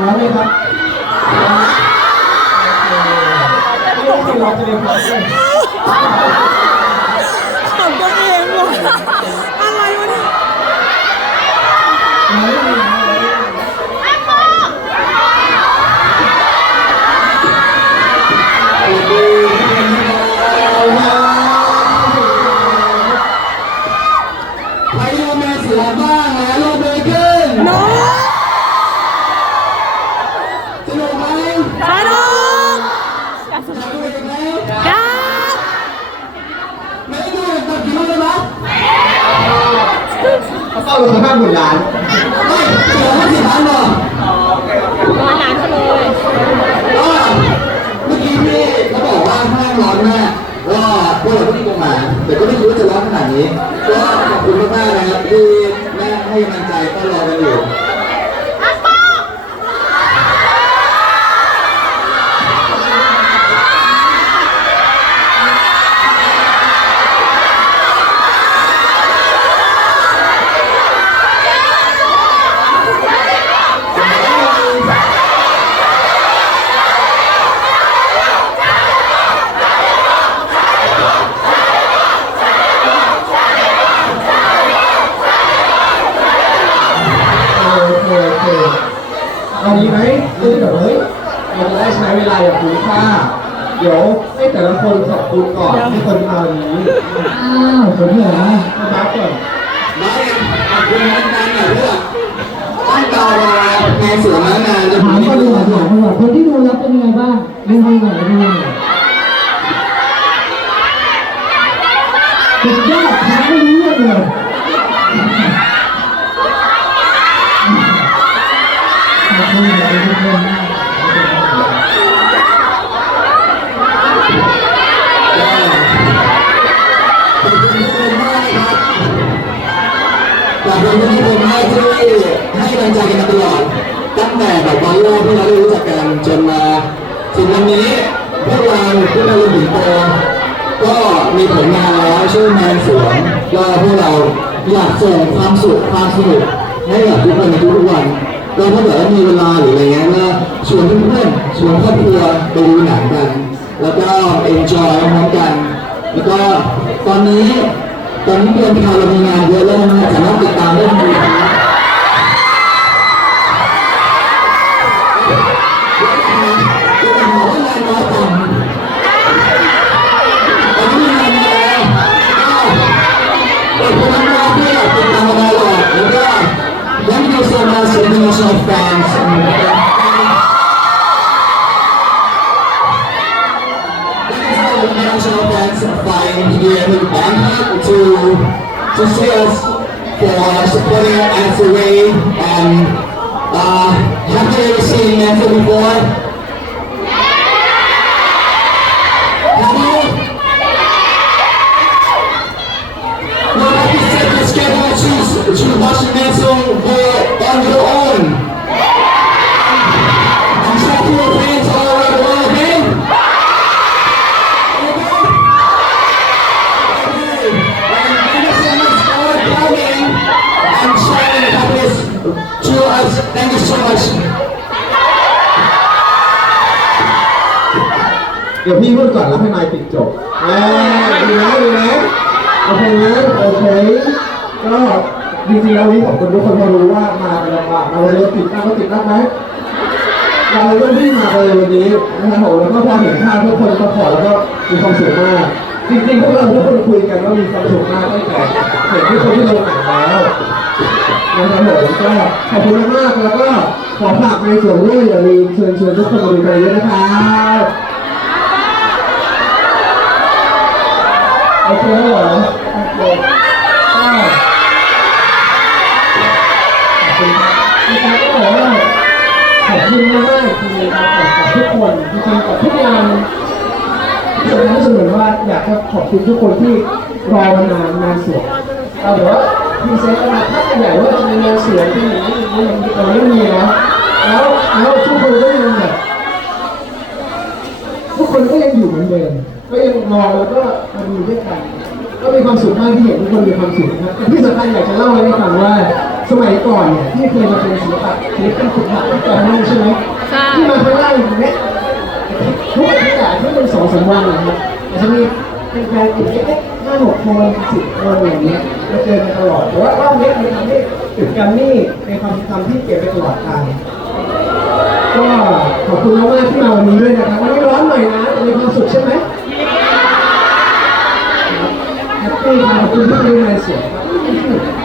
ร้อมไหมครับไม่ต้องสิเราจะเรียนพร้อมกันข มาห้าหมื่นล้านเฮ้ยเสือห้าสิบล้านเหรอร้านร้านเขาเลยก็เมื่อกี้พี่เขาบอกว่าห้างร้อนมากก็พวกเราก็รีบลงมาแต่ก็ไม่คิดว่าจะร้อนขนาดนี้ ก็ขอบคุณมากๆนะครับที่แม่ให้กำลังใจก็รอกันอยู่ เอางี้ไหมคือเดี๋ยวเฮ้ยเราจะได้ใช้เวลาอย่างคุ้มค่า เดี๋ยวให้แต่ละคนขอบคุณก่อนที่คนมาวันนี้อ้าวผมเหรอมาก่อนไม่ขอบคุณนานๆหน่อยเพื่อตั้งตารองานเสือมานานจะถามถึงคนดูนี้ถามคนดูคนที่ดูแล้วเป็นยังไงบ้างดูดีหน่อยดูดีหน่อย แบบวันแรกที่เราได้รู้จักกันจนมาถึงวันนี้พวกเราพวกเราถึงโตก็มีผลงานแล้วชื่อแมนสวนก็พวกเราอยากส่งความสุขความสนุกให้กับทุกคนในทุกๆวันก็ถ้าเกิดว่ามีเวลาหรืออะไรเงี้ยก็ชวนเพื่อนๆชวนครอบครัวไปดูหนังกัน แล้วก็ enjoy พร้อมกัน แล้วก็ตอนนี้ตอนนี้เดือนพาเรามีงานเยอะแล้วนะสามารถติดตามได้ที่ครับ international fans flying here to Bangkok to to see us for supporting us away. And uh, have you ever seen Nancy before? ดี๋ยวพี่พูดก่อนแล้วให้นายปิดจบเอ้ยดีนะดีนะโอเคนะโอเคก็จริงๆแล้ววันนี้ขอบคุณทุกคนที่รู้ว่ามาเป็นลำบากเราเลยติดตั้งก็ติดตั้งไหมเราเลยต้องวิ่งมาเลยวันนี้นะครับผมแล้วก็พอเห็นภาพทุกคนก็ขอแล้วก็มีความสุขมากจริงๆพวกเราทุกคนคุยกันว่ามีความสุขมากตั้งแต่เห็นทุกคนที่ลงหนังแล้วนะครับผมก็ขอบคุณมากๆแล้วก็ขอฝากในส่วนด้วยอย่าลืมเชิญชวนทุกคนมาดูกันเยอะนะครับ โอเคเหรอโอเคก็ขอบคุณครับพี่การก็บอกว่าขอบคุณมากๆคือบกับทุกคนจริงๆกับทุกงานผมรู้สึกเหมือนว่าอยากจะขอบคุณทุกคนที่รอมานานงานสวยเอาแต่ว่าพรีเซนต์มาถ้าใหญ่ว่าจะมีงานเสวยที่อย่างนี้อย่างนี้ตอนนี้มีนะแล้วแล้วทุกคนก็ยังแบบทุกคนก็ยังอยู่เหมือนเดิม ก็ยังรอแล้วก็มาดูด้วยกัน ก็มีความสุขมากที่เห็นทุกคนมีความสุขนะครับแต่ที่สำคัญอยากจะเล่าให้ฟังว่า สมัยก่อนเนี่ยที่เคยมาเป็นศิลปะศิลปินฝึกหัดที่แกรมมี่ใช่ไหมใช่ที่มาข้างล่างเนี้ยทุกอาทิตย์อะที่เป็นสองสามวันนะครับอาจจะมีเป็นแฟนกลุ่มเล็กๆห้าหกคนสิบคนอย่างเงี้ยมาเจอกันตลอดแต่ว่ารอบนี้มันทำให้ตึกแกรมมี่เป็นความทำที่เก็บไปตลอดทางก็ขอบคุณมากๆที่มาวันนี้ด้วยนะครับวันนี้ร้อนหน่อยนะแต่มีความสุขใช่ไหม แฮปปี้ครับข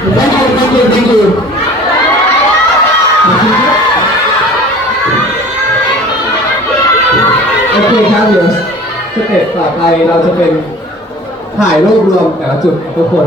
Thank you, thank you, thank you. โอเคครับเดี๋ยวสเต็ปต่อไปเราจะเป็นถ่ายรูปรวมแต่ละจุดของทุกคน